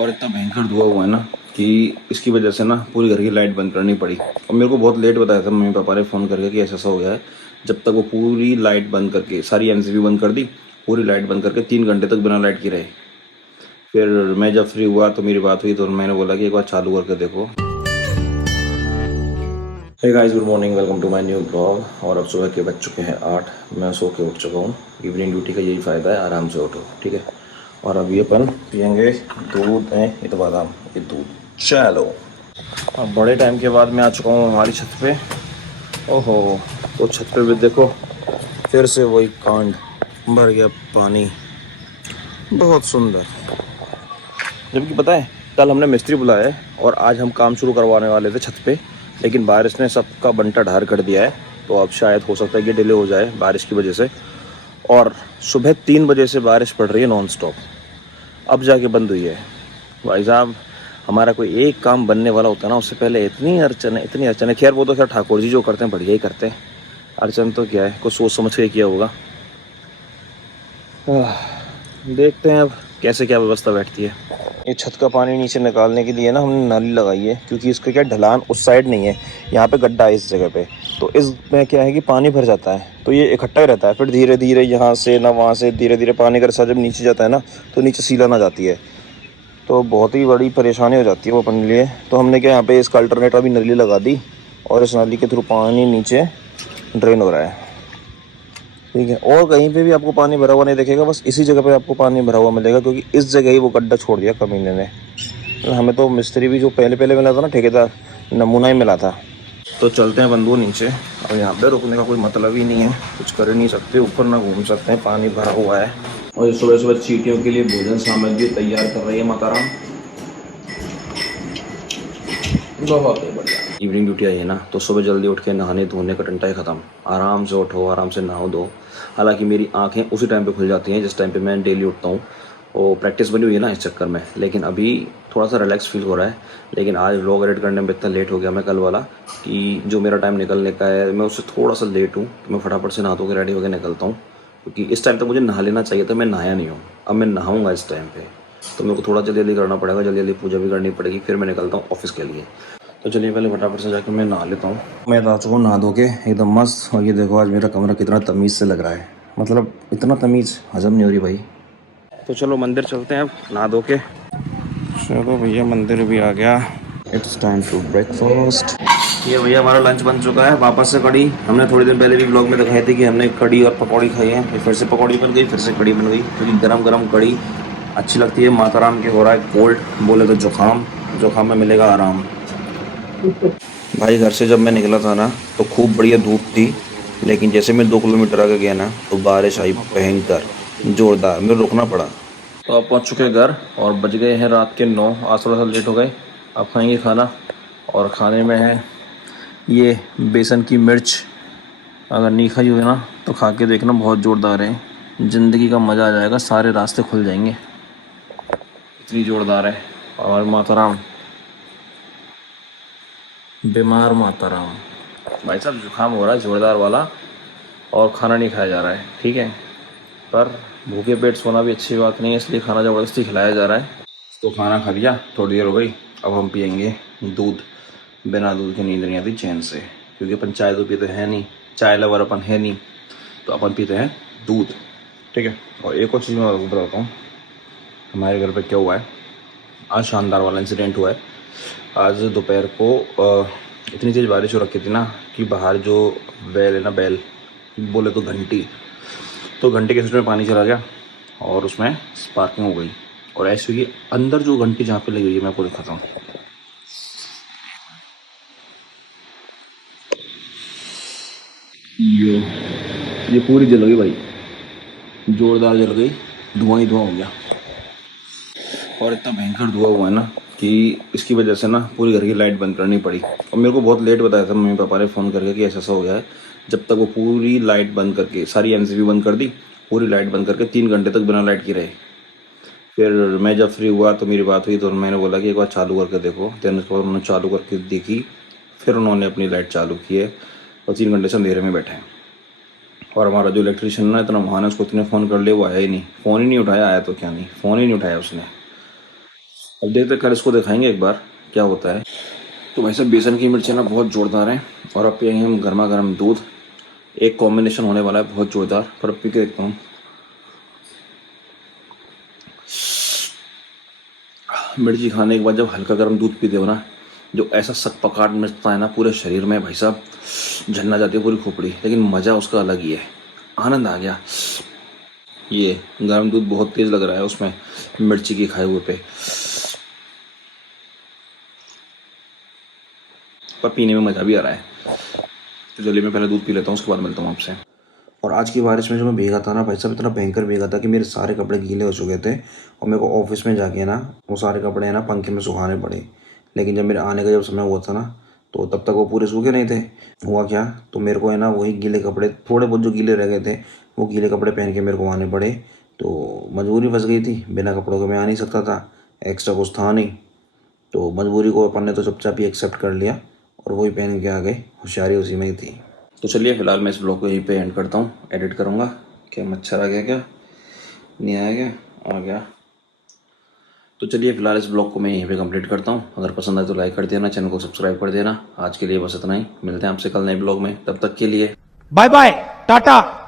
और इतना भयंकर धुआं हुआ है ना कि इसकी वजह से ना पूरी घर की लाइट बंद करनी पड़ी। और मेरे को बहुत लेट बताया था मम्मी पापा ने फ़ोन करके कि ऐसा ऐसा हो गया है। जब तक वो पूरी लाइट बंद करके सारी एनसीबी बंद कर दी, पूरी लाइट बंद करके 3 घंटे तक बिना लाइट की रहे। फिर मैं जब फ्री हुआ तो मेरी बात हुई तो मैंने बोला कि एक बार चालू करके देखो। Hey guys, good morning, welcome to my new blog. और अब सुबह के बज चुके हैं 8। मैं सो के उठ चुका हूँ। इवनिंग ड्यूटी का यही फ़ायदा है, आराम से उठो, ठीक है। और अभी अपन पियेंगे दूध है, ये तो बादाम, ये दूध। चलो, अब बड़े टाइम के बाद मैं आ चुका हूँ हमारी छत पे। ओहो, तो छत पे भी देखो फिर से वही कांड, भर गया पानी, बहुत सुंदर। जबकि पता है कल हमने मिस्त्री बुलाया है और आज हम काम शुरू करवाने वाले थे छत पे, लेकिन बारिश ने सबका बंटा ढार कर दिया है। तो अब शायद हो सकता है कि डिले हो जाए बारिश की वजह से। और सुबह 3 बजे से बारिश पड़ रही है नॉन स्टॉप, अब जाके बंद हुई है। भाई साहब, हमारा कोई एक काम बनने वाला होता है ना, उससे पहले इतनी अड़चन है, इतनी अड़चन है। खैर वो तो खैर ठाकुर जी जो करते हैं बढ़िया ही करते हैं, अड़चन तो क्या है, कुछ सोच समझ के किया होगा। देखते हैं अब कैसे क्या व्यवस्था बैठती है। ये छत का पानी नीचे निकालने के लिए ना हमने नाली लगाई है, क्योंकि इसका क्या ढलान उस साइड नहीं है, यहाँ पे गड्ढा है इस जगह पे। तो इसमें क्या है कि पानी भर जाता है तो ये इकट्ठा ही रहता है, फिर धीरे धीरे यहाँ से ना वहाँ से धीरे धीरे पानी का साथ जब नीचे जाता है ना, तो नीचे सीला ना जाती है। तो बहुत ही बड़ी परेशानी हो जाती है वो अपने लिए। तो हमने क्या यहाँ पे इसका अल्टरनेट अभी नली लगा दी और इस नाली के थ्रू पानी नीचे ड्रेन हो रहा है, ठीक है। और कहीं पे भी आपको पानी भरा हुआ नहीं दिखेगा, बस इसी जगह पे आपको पानी भरा हुआ मिलेगा, क्योंकि इस जगह ही वो गड्ढा छोड़ दिया कमीने ने। तो हमें तो मिस्त्री भी जो पहले पहले मिला था ना, ठेकेदार, नमूना ही मिला था। तो चलते हैं बंधु नीचे। और यहाँ पे रुकने का कोई मतलब ही नहीं है, कुछ कर नहीं सकते, ऊपर ना घूम सकते हैं, पानी भरा हुआ है। और सुबह सुबह चींटियों के लिए भोजन सामग्री तैयार कर रही है माताराम, बहुत ही बढ़िया। इवनिंग ड्यूटी आई है ना, तो सुबह जल्दी उठ के नहाने धोने का टंटा ही खत्म। आराम से उठो, आराम से नहाओ धो। हालांकि मेरी आंखें उसी टाइम पे खुल जाती हैं जिस टाइम पे मैं डेली उठता हूँ, और प्रैक्टिस बनी हुई है ना इस चक्कर में। लेकिन अभी थोड़ा सा रिलैक्स फील हो रहा है। लेकिन आज व्लॉग एडिट करने में इतना लेट हो गया मैं कल वाला, कि जो मेरा टाइम निकलने का है मैं उससे थोड़ा सा लेट हूँ। तो मैं फटाफट से नहा धो के रेडी होकर निकलता हूँ, क्योंकि इस टाइम तक मुझे नहा लेना चाहिए था, मैं नहाया नहीं हूँ। अब मैं नहाऊँगा इस टाइम पर, तो मेरे को थोड़ा जल्दी जल्दी करना पड़ेगा, जल्दी जल्दी पूजा भी करनी पड़ेगी, फिर मैं निकलता हूँ ऑफिस के लिए। तो चलिए पहले फटाफट से जाकर मैं नहा लेता हूँ। मैं आ चुका हूँ नहा धो के एकदम मस्त। और ये देखो आज मेरा कमरा कितना तमीज़ से लग रहा है, मतलब इतना तमीज़ हजम नहीं हो रही भाई। तो चलो मंदिर चलते हैं अब नहा धो के। चलो भैया, मंदिर भी आ गया। It's time to breakfast. ये भैया हमारा लंच बन चुका है। वापस से कड़ी, हमने थोड़ी देर पहले भी ब्लॉग में दिखाई थी कि हमने कड़ी और पकौड़ी खाई है। फिर से पकौड़ी बन गई, फिर से कड़ी बन गई, क्योंकि गरम गरम कड़ी अच्छी लगती है। माता राम के हो रहा है कोल्ड, बोले तो जुकाम, जुकाम में मिलेगा आराम। भाई घर से जब मैं निकला था ना, तो खूब बढ़िया धूप थी, लेकिन जैसे मैं 2 किलोमीटर आगे गया ना, तो बारिश आई भयंकर जोरदार, मेरे रुकना पड़ा। तो अब पहुंच चुके हैं घर और बज गए हैं रात के 9। आज थोड़ा सा लेट हो गए। अब खाएंगे खाना, और खाने में है ये बेसन की मिर्च। अगर नहीं खाई हुई ना तो खा के देखना, बहुत ज़ोरदार है। ज़िंदगी का मज़ा आ जाएगा, सारे रास्ते खुल जाएंगे, इतनी ज़ोरदार है। और माता राम, बीमार माता राम। भाई साहब जुकाम हो रहा है ज़ोरदार वाला, और खाना नहीं खाया जा रहा है, ठीक है। पर भूखे पेट सोना भी अच्छी बात नहीं है, इसलिए खाना ज़बरदस्ती खिलाया जा रहा है। तो खाना खा लिया, थोड़ी देर हो गई। अब हम पियेंगे दूध। बिना दूध के नींद नहीं आती चैन से, क्योंकि अपन चाय तो पीते हैं नहीं, चाय लवर अपन है नहीं, तो अपन पीते हैं दूध, ठीक है। और एक और चीज़ मैं आपको बताता हूँ, हमारे घर पे क्या हुआ है। आज शानदार वाला इंसिडेंट हुआ है। आज दोपहर को इतनी तेज़ बारिश हो रखी थी ना, कि बाहर जो बैल है ना, बैल बोले तो घंटी, तो घंटे के में पानी चला गया और उसमें स्पार्किंग हो गई। और ऐसे हुई अंदर जो घंटी जहाँ पे लगी हुई है, मैं आपको दिखाता हूँ। ये पूरी जल गई भाई, जोरदार जल गई, धुआं ही धुआं हो गया। और इतना भयंकर धुआं हुआ है ना कि इसकी वजह से ना पूरी घर की लाइट बंद करनी पड़ी। और मेरे को बहुत लेट बताया था मम्मी पापा ने फ़ोन करके कि ऐसा ऐसा हो गया है। जब तक वो पूरी लाइट बंद करके सारी एनसीबी बंद कर दी, पूरी लाइट बंद करके 3 घंटे तक बिना लाइट की रहे। फिर मैं जब फ्री हुआ तो मेरी बात हुई तो मैंने बोला कि एक बार चालू करके देखो। देन उसके बाद उन्होंने चालू करके देखी, फिर उन्होंने अपनी लाइट चालू की है, और 3 घंटे से अंधेरे में बैठे हैं। और हमारा जो इलेक्ट्रीशियन ना इतना महान है, उसको इतने फ़ोन कर लिए, वो आया ही नहीं, फ़ोन ही नहीं उठाया। आया तो क्या नहीं, फ़ोन ही नहीं उठाया उसने। अब देखते कल इसको दिखाएंगे एक बार क्या होता है। तो भाई साहब बेसन की मिर्चें ना बहुत जोरदार हैं और अब पियेंगे हम गर्मा गर्म दूध। एक कॉम्बिनेशन होने वाला है बहुत जोरदार, पर अब पी के देखता हूँ। मिर्ची खाने के बाद जब हल्का गर्म दूध पीते हो ना, जो ऐसा सकपकाट मचता है ना पूरे शरीर में भाई साहब, झलना जाती है पूरी खोपड़ी, लेकिन मज़ा उसका अलग ही है। आनंद आ गया। ये गर्म दूध बहुत तेज़ लग रहा है उसमें मिर्ची की खाए हुए पे, पर पीने में मज़ा भी आ रहा है। तो चलिए मैं पहले दूध पी लेता हूँ, उसके बाद मिलता हूँ आपसे। और आज की बारिश में जो मैं भीगा था ना भाई साहब, इतना भयंकर भीगा था कि मेरे सारे कपड़े गीले हो चुके थे और मेरे को ऑफिस में जाके ना वो सारे कपड़े है ना पंखे में सुखाने पड़े। लेकिन जब मेरे आने का जब समय हुआ था ना, तो तब तक वो पूरे सूखे नहीं थे। हुआ क्या, तो मेरे को है ना वही गीले कपड़े थोड़े बहुत जो गीले रह गए थे, वो गीले कपड़े पहन के मेरे को आने पड़े। तो मजबूरी फंस गई थी, बिना कपड़ों के मैं आ नहीं सकता था, एक्स्ट्रा कुछ था नहीं। तो मजबूरी को अपन ने तो चुपचाप ही एक्सेप्ट कर लिया और वही पहन के आ गए, होशियारी उसी में ही थी। तो चलिए फिलहाल मैं इस ब्लॉग को यहीं पे एंड करता हूँ, एडिट करूँगा। क्या मच्छर आ गया, क्या नहीं आया, क्या आ गया। तो चलिए फिलहाल इस ब्लॉग को मैं यहीं पे कंप्लीट करता हूँ। अगर पसंद आए तो लाइक कर देना, चैनल को सब्सक्राइब कर देना। आज के लिए बस इतना ही, मिलते हैं आपसे कल नए ब्लॉग में, तब तक के लिए बाय बाय टाटा।